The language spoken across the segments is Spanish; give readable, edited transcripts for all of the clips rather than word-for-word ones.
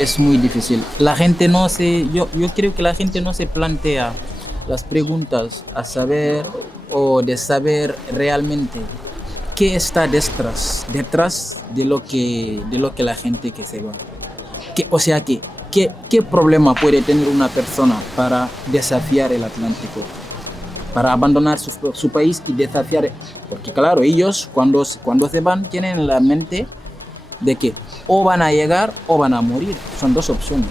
es muy difícil. Yo creo que la gente no se plantea las preguntas a saber o de saber realmente qué está detrás de lo que la gente que se va. O sea que, ¿qué problema puede tener una persona para desafiar el Atlántico? Para abandonar su país y desafiar. Porque claro, ellos cuando se van tienen en la mente de que o van a llegar o van a morir. Son dos opciones.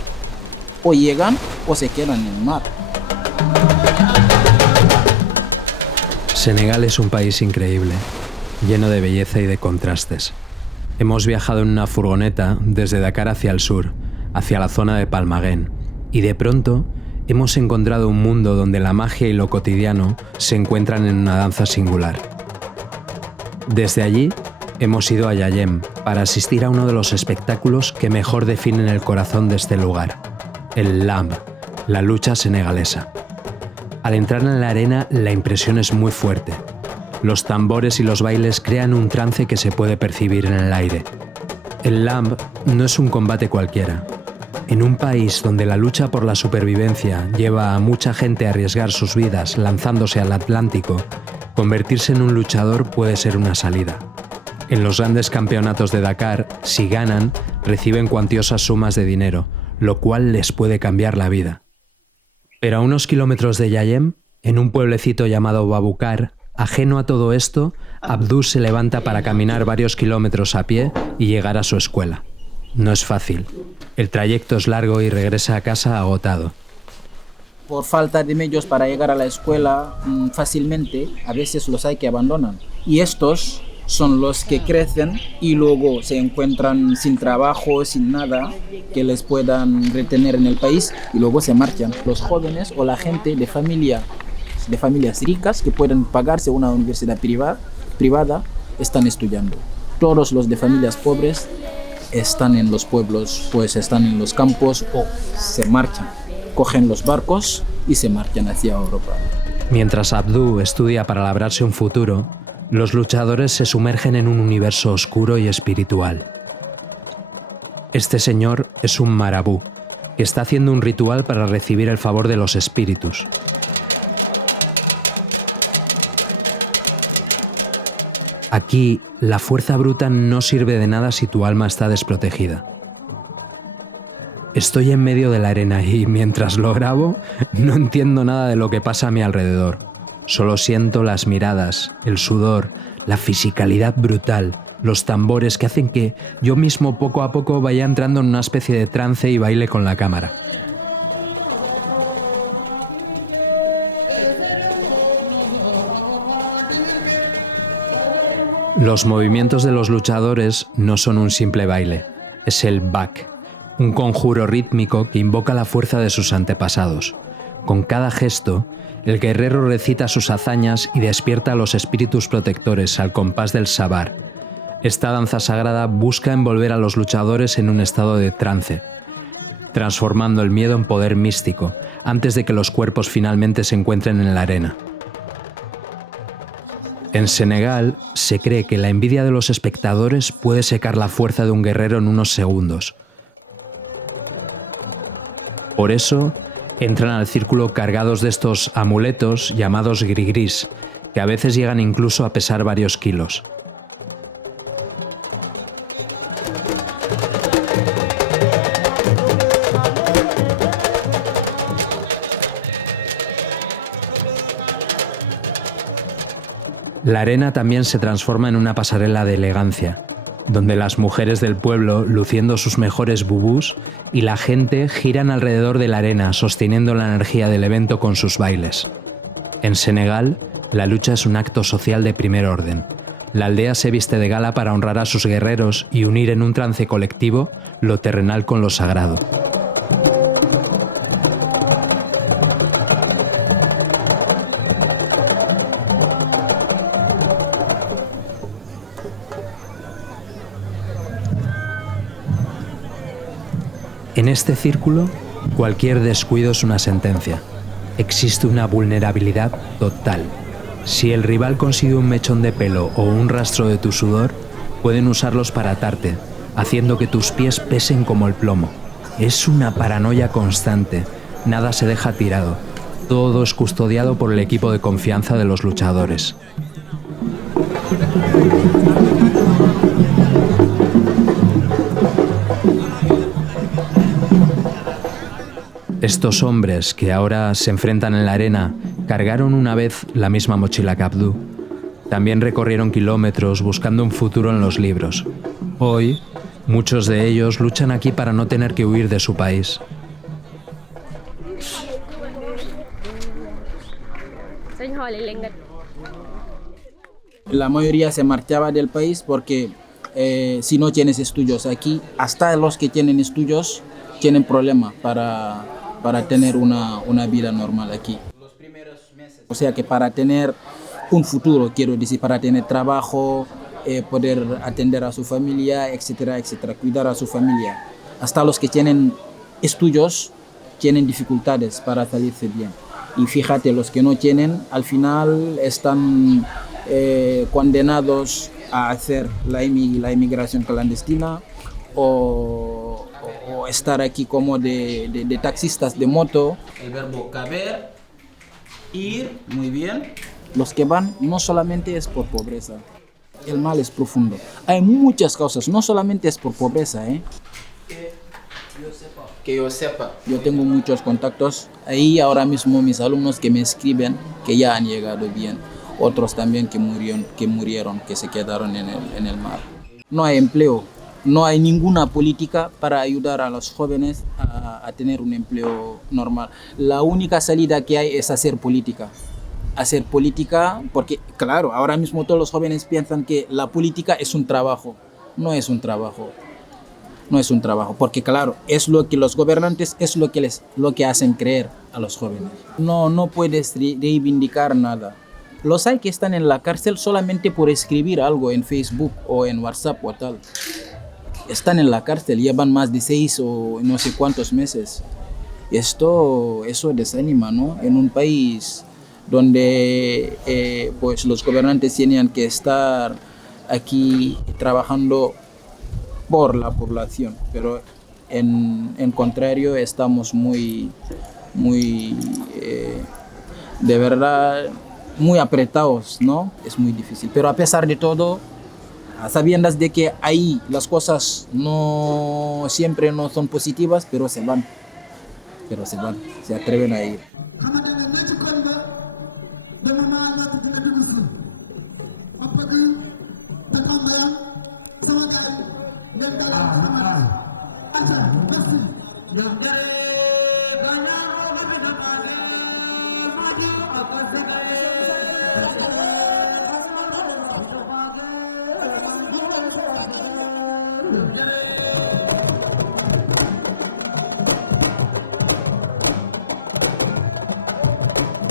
O llegan o se quedan en el mar. Senegal es un país increíble, lleno de belleza y de contrastes. Hemos viajado en una furgoneta desde Dakar hacia el sur, hacia la zona de Palmaguén, y de pronto hemos encontrado un mundo donde la magia y lo cotidiano se encuentran en una danza singular. Desde allí hemos ido a Yayem para asistir a uno de los espectáculos que mejor definen el corazón de este lugar, el Lamb, la lucha senegalesa. Al entrar en la arena, la impresión es muy fuerte. Los tambores y los bailes crean un trance que se puede percibir en el aire. El Lamb no es un combate cualquiera. En un país donde la lucha por la supervivencia lleva a mucha gente a arriesgar sus vidas lanzándose al Atlántico, convertirse en un luchador puede ser una salida. En los grandes campeonatos de Dakar, si ganan, reciben cuantiosas sumas de dinero, lo cual les puede cambiar la vida. Pero a unos kilómetros de Yayem, en un pueblecito llamado Babukar, ajeno a todo esto, Abdou se levanta para caminar varios kilómetros a pie y llegar a su escuela. No es fácil. El trayecto es largo y regresa a casa agotado. Por falta de medios para llegar a la escuela fácilmente, a veces los hay que abandonan. Y estos son los que crecen y luego se encuentran sin trabajo, sin nada que les puedan retener en el país y luego se marchan. Los jóvenes o la gente de familias ricas que pueden pagarse una universidad privada están estudiando. Todos los de familias pobres están en los pueblos, pues están en los campos o se marchan. Cogen los barcos y se marchan hacia Europa. Mientras Abdou estudia para labrarse un futuro, los luchadores se sumergen en un universo oscuro y espiritual. Este señor es un marabú, que está haciendo un ritual para recibir el favor de los espíritus. Aquí, la fuerza bruta no sirve de nada si tu alma está desprotegida. Estoy en medio de la arena y, mientras lo grabo, no entiendo nada de lo que pasa a mi alrededor. Solo siento las miradas, el sudor, la fisicalidad brutal, los tambores que hacen que yo mismo poco a poco vaya entrando en una especie de trance y baile con la cámara. Los movimientos de los luchadores no son un simple baile, es el bak, un conjuro rítmico que invoca la fuerza de sus antepasados. Con cada gesto, el guerrero recita sus hazañas y despierta a los espíritus protectores al compás del sabar. Esta danza sagrada busca envolver a los luchadores en un estado de trance, transformando el miedo en poder místico antes de que los cuerpos finalmente se encuentren en la arena. En Senegal se cree que la envidia de los espectadores puede secar la fuerza de un guerrero en unos segundos. Por eso, entran al círculo cargados de estos amuletos llamados grigris, que a veces llegan incluso a pesar varios kilos. La arena también se transforma en una pasarela de elegancia, donde las mujeres del pueblo, luciendo sus mejores bubús, y la gente giran alrededor de la arena, sosteniendo la energía del evento con sus bailes. En Senegal, la lucha es un acto social de primer orden. La aldea se viste de gala para honrar a sus guerreros y unir en un trance colectivo lo terrenal con lo sagrado. En este círculo, cualquier descuido es una sentencia. Existe una vulnerabilidad total. Si el rival consigue un mechón de pelo o un rastro de tu sudor, pueden usarlos para atarte, haciendo que tus pies pesen como el plomo. Es una paranoia constante, nada se deja tirado, todo es custodiado por el equipo de confianza de los luchadores. Estos hombres que ahora se enfrentan en la arena cargaron una vez la misma mochila que Abdú. También recorrieron kilómetros buscando un futuro en los libros. Hoy, muchos de ellos luchan aquí para no tener que huir de su país. La mayoría se marchaba del país porque si no tienes estudios aquí, hasta los que tienen estudios tienen problemas para tener una vida normal aquí. O sea que para tener un futuro, quiero decir, para tener trabajo, poder atender a su familia, etcétera, etcétera, cuidar a su familia. Hasta los que tienen estudios tienen dificultades para salirse bien. Y fíjate, los que no tienen, al final están condenados a hacer la inmigración clandestina o estar aquí como de taxistas de moto. El verbo caber, ir, muy bien. Los que van no solamente es por pobreza, el mal es profundo. Hay muchas causas, no solamente es por pobreza. Que yo sepa. Yo tengo muchos contactos ahí ahora mismo, mis alumnos que me escriben que ya han llegado bien. Otros también que murieron, que se quedaron en el mar. No hay empleo, no hay ninguna política para ayudar a los jóvenes a tener un empleo normal. La única salida que hay es hacer política. Hacer política, porque claro, ahora mismo todos los jóvenes piensan que la política es un trabajo. No es un trabajo. No es un trabajo, porque claro, es lo que los gobernantes, es lo que hacen creer a los jóvenes. No puedes reivindicar nada. Los hay que están en la cárcel solamente por escribir algo en Facebook o en WhatsApp o tal. Están en la cárcel, llevan más de 6 o no sé cuántos meses. Eso desanima, ¿no? En un país donde pues los gobernantes tenían que estar aquí trabajando por la población, pero en contrario estamos muy de verdad muy apretados, ¿no? Es muy difícil, pero a pesar de todo, a sabiendas de que ahí las cosas no siempre no son positivas, pero se van, se atreven a ir.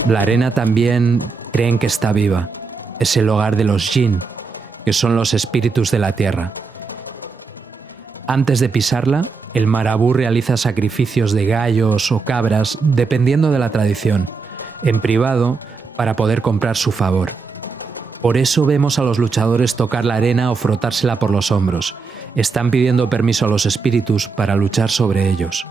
La arena también creen que está viva. Es el hogar de los Jinn, que son los espíritus de la tierra. Antes de pisarla, el marabú realiza sacrificios de gallos o cabras, dependiendo de la tradición, en privado para poder comprar su favor. Por eso vemos a los luchadores tocar la arena o frotársela por los hombros. Están pidiendo permiso a los espíritus para luchar sobre ellos.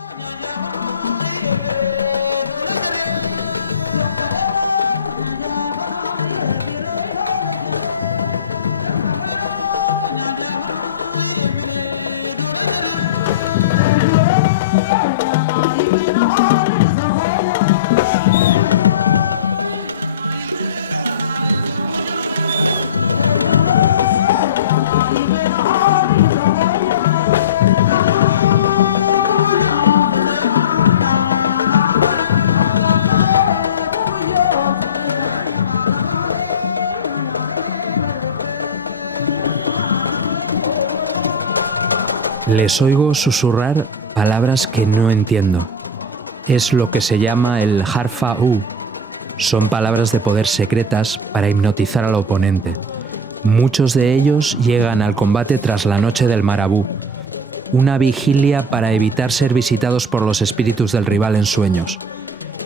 Les oigo susurrar palabras que no entiendo. Es lo que se llama el Harfa-U. Son palabras de poder secretas para hipnotizar al oponente. Muchos de ellos llegan al combate tras la noche del marabú, una vigilia para evitar ser visitados por los espíritus del rival en sueños.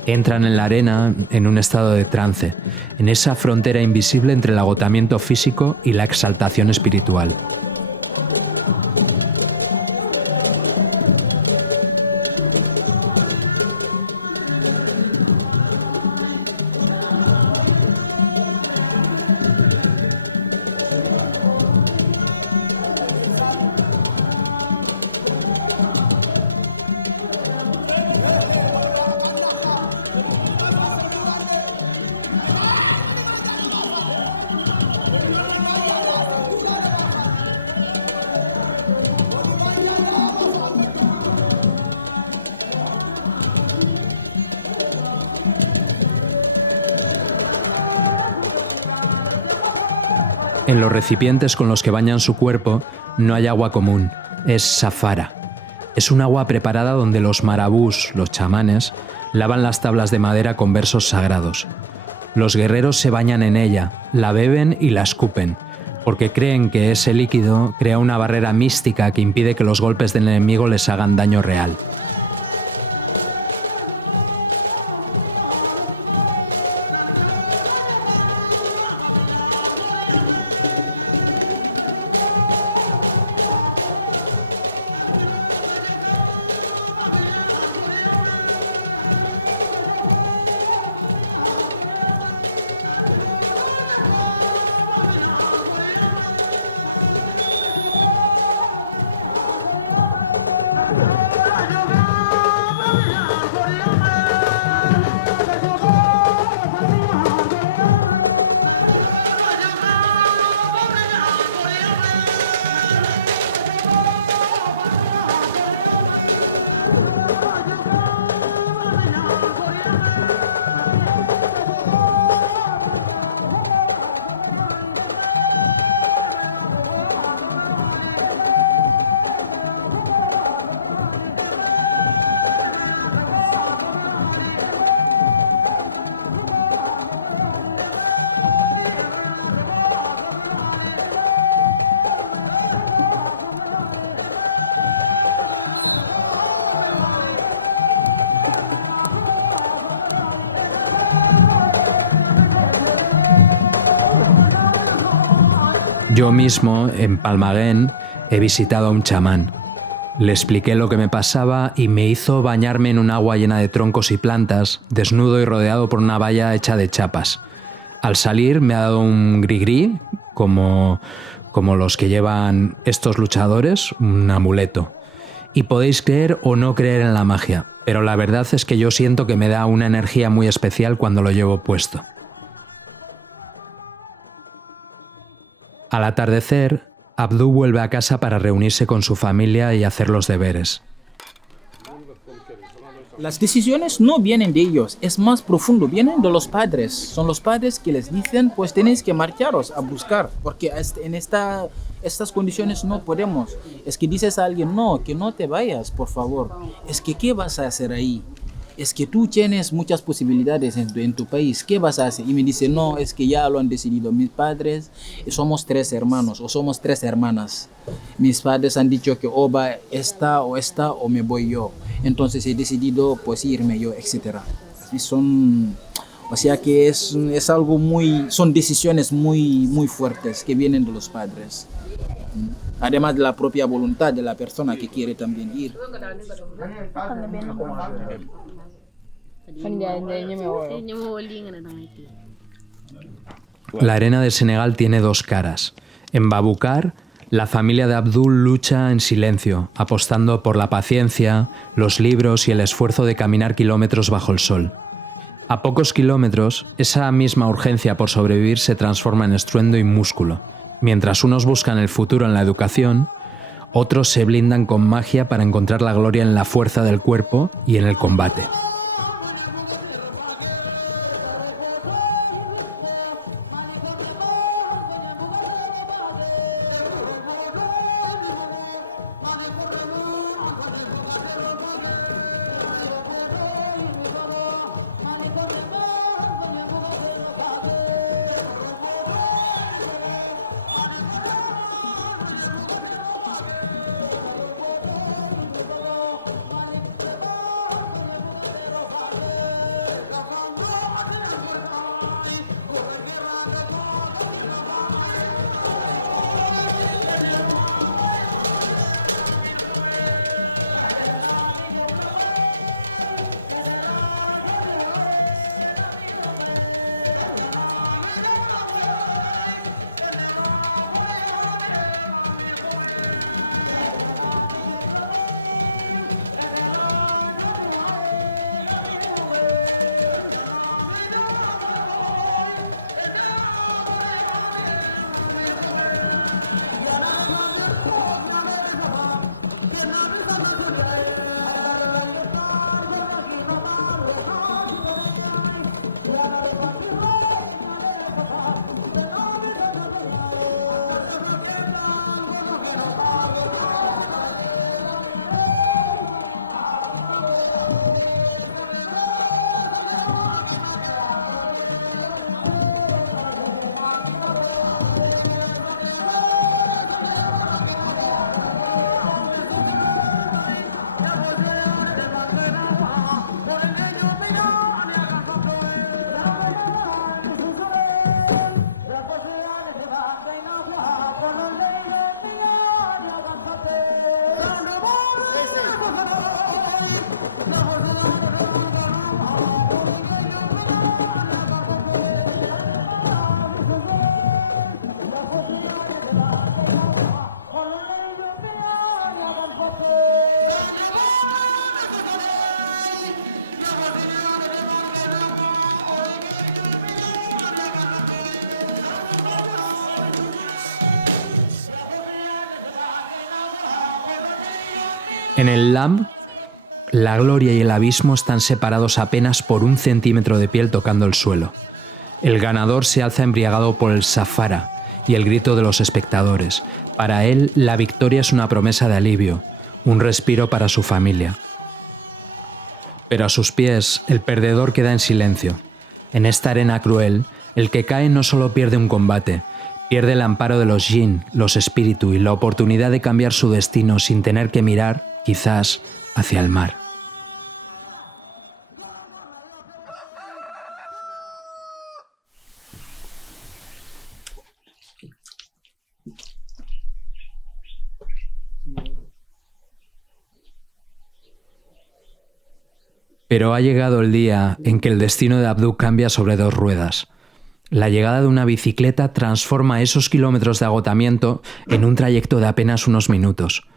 Entran en la arena en un estado de trance, en esa frontera invisible entre el agotamiento físico y la exaltación espiritual. En los recipientes con los que bañan su cuerpo no hay agua común, es safara. Es un agua preparada donde los marabús, los chamanes, lavan las tablas de madera con versos sagrados. Los guerreros se bañan en ella, la beben y la escupen, porque creen que ese líquido crea una barrera mística que impide que los golpes del enemigo les hagan daño real. Yo mismo, en Palmaguén, he visitado a un chamán. Le expliqué lo que me pasaba y me hizo bañarme en un agua llena de troncos y plantas, desnudo y rodeado por una valla hecha de chapas. Al salir me ha dado un gris-gris, como los que llevan estos luchadores, un amuleto. Y podéis creer o no creer en la magia, pero la verdad es que yo siento que me da una energía muy especial cuando lo llevo puesto. Al atardecer, Abdú vuelve a casa para reunirse con su familia y hacer los deberes. Las decisiones no vienen de ellos, es más profundo, vienen de los padres. Son los padres que les dicen, pues tenéis que marcharos a buscar, porque en estas condiciones no podemos. Es que dices a alguien, no, que no te vayas, por favor. Es que, ¿qué vas a hacer ahí? Es que tú tienes muchas posibilidades en tu país, ¿qué vas a hacer? Y me dice, no, es que ya lo han decidido mis padres, somos 3 hermanos o somos 3 hermanas. Mis padres han dicho que o va esta o me voy yo. Entonces he decidido pues irme yo, etc. Y o sea que es algo son decisiones muy fuertes que vienen de los padres. Además de la propia voluntad de la persona que quiere también ir. La arena de Senegal tiene 2 caras. En Babukar, la familia de Abdul lucha en silencio, apostando por la paciencia, los libros y el esfuerzo de caminar kilómetros bajo el sol. A pocos kilómetros, esa misma urgencia por sobrevivir se transforma en estruendo y músculo. Mientras unos buscan el futuro en la educación, otros se blindan con magia para encontrar la gloria en la fuerza del cuerpo y en el combate. En el LAM, la gloria y el abismo están separados apenas por 1 centímetro de piel tocando el suelo. El ganador se alza embriagado por el Safara y el grito de los espectadores. Para él, la victoria es una promesa de alivio, un respiro para su familia. Pero a sus pies, el perdedor queda en silencio. En esta arena cruel, el que cae no solo pierde un combate, pierde el amparo de los Jin, los espíritus y la oportunidad de cambiar su destino sin tener que mirar, quizás, hacia el mar. Pero ha llegado el día en que el destino de Abdú cambia sobre 2 ruedas. La llegada de una bicicleta transforma esos kilómetros de agotamiento en un trayecto de apenas unos minutos.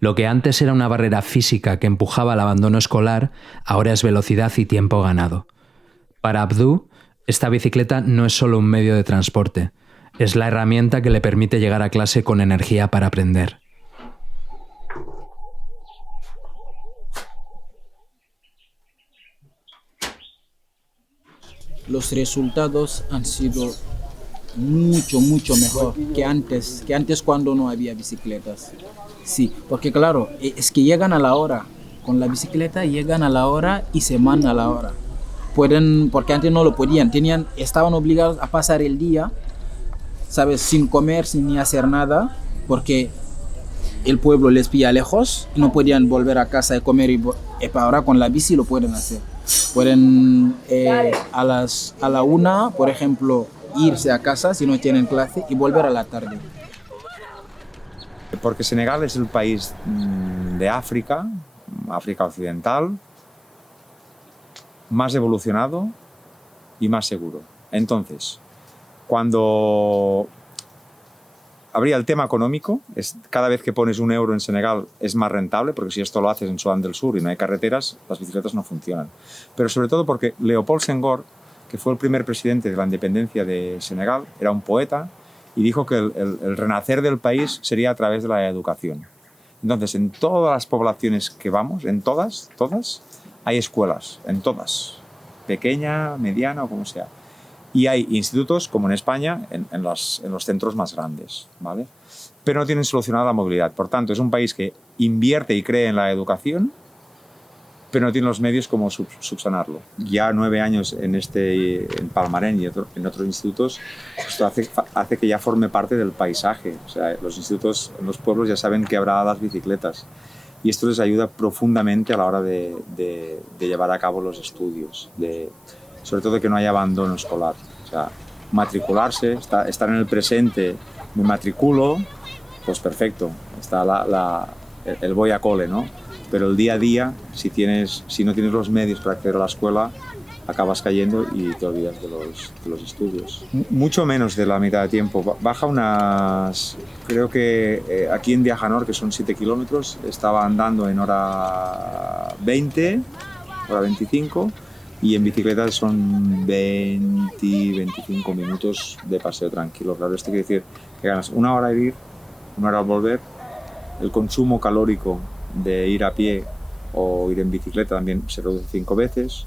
Lo que antes era una barrera física que empujaba al abandono escolar, ahora es velocidad y tiempo ganado. Para Abdú, esta bicicleta no es solo un medio de transporte, es la herramienta que le permite llegar a clase con energía para aprender. Los resultados han sido mucho mejor que antes cuando no había bicicletas. Sí, porque claro, es que llegan a la hora, con la bicicleta llegan a la hora y se van a la hora. Pueden, porque antes no lo podían, estaban obligados a pasar el día, ¿sabes? Sin comer, sin ni hacer nada, porque el pueblo les pilla lejos, no podían volver a casa y comer y ahora con la bici lo pueden hacer. Pueden a la 1, por ejemplo, irse a casa si no tienen clase y volver a la tarde. Porque Senegal es el país de África occidental, más evolucionado y más seguro. Entonces, cuando habría el tema económico, cada vez que pones 1 euro en Senegal es más rentable, porque si esto lo haces en Sudán del Sur y no hay carreteras, las bicicletas no funcionan. Pero sobre todo porque Léopold Senghor, que fue el primer presidente de la independencia de Senegal, era un poeta y dijo que el renacer del país sería a través de la educación. Entonces, en todas las poblaciones que vamos, en todas, hay escuelas, en todas, pequeña, mediana o como sea. Y hay institutos, como en España, en los centros más grandes, ¿vale? Pero no tienen solucionada la movilidad. Por tanto, es un país que invierte y cree en la educación, pero no tiene los medios como subsanarlo. Ya 9 años en Palmarén y en otros institutos, esto hace que ya forme parte del paisaje. O sea, los institutos en los pueblos ya saben que habrá las bicicletas. Y esto les ayuda profundamente a la hora de llevar a cabo los estudios, sobre todo que no haya abandono escolar. O sea, matricularse, estar en el presente, me matriculo, pues perfecto, está el voy a cole, ¿no? Pero el día a día, si no tienes los medios para acceder a la escuela, acabas cayendo y te olvidas de los estudios. Mucho menos de la mitad de tiempo. Baja creo que aquí en Diajanor, que son 7 kilómetros, estaba andando en hora 20, hora 25, y en bicicleta son 20-25 minutos de paseo tranquilo. Claro, esto quiere decir que ganas 1 hora de ir, 1 hora al volver. El consumo calórico de ir a pie o ir en bicicleta también se reduce 5 veces,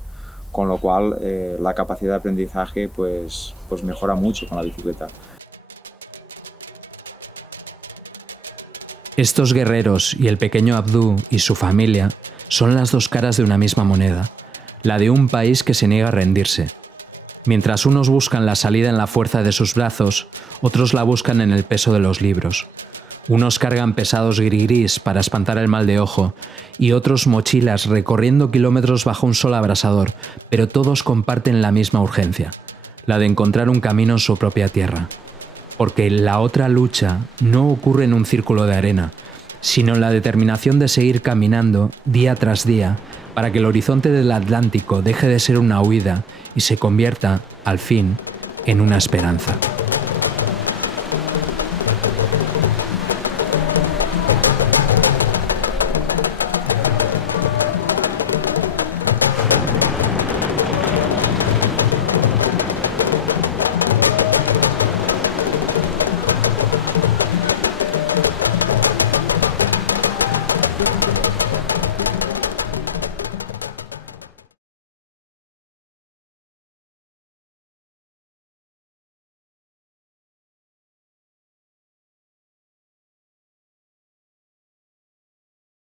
con lo cual la capacidad de aprendizaje pues mejora mucho con la bicicleta. Estos guerreros y el pequeño Abdú y su familia son las 2 caras de una misma moneda, la de un país que se niega a rendirse. Mientras unos buscan la salida en la fuerza de sus brazos, otros la buscan en el peso de los libros. Unos cargan pesados grigris para espantar el mal de ojo y otros mochilas recorriendo kilómetros bajo un sol abrasador, pero todos comparten la misma urgencia, la de encontrar un camino en su propia tierra. Porque la otra lucha no ocurre en un círculo de arena, sino en la determinación de seguir caminando día tras día para que el horizonte del Atlántico deje de ser una huida y se convierta, al fin, en una esperanza.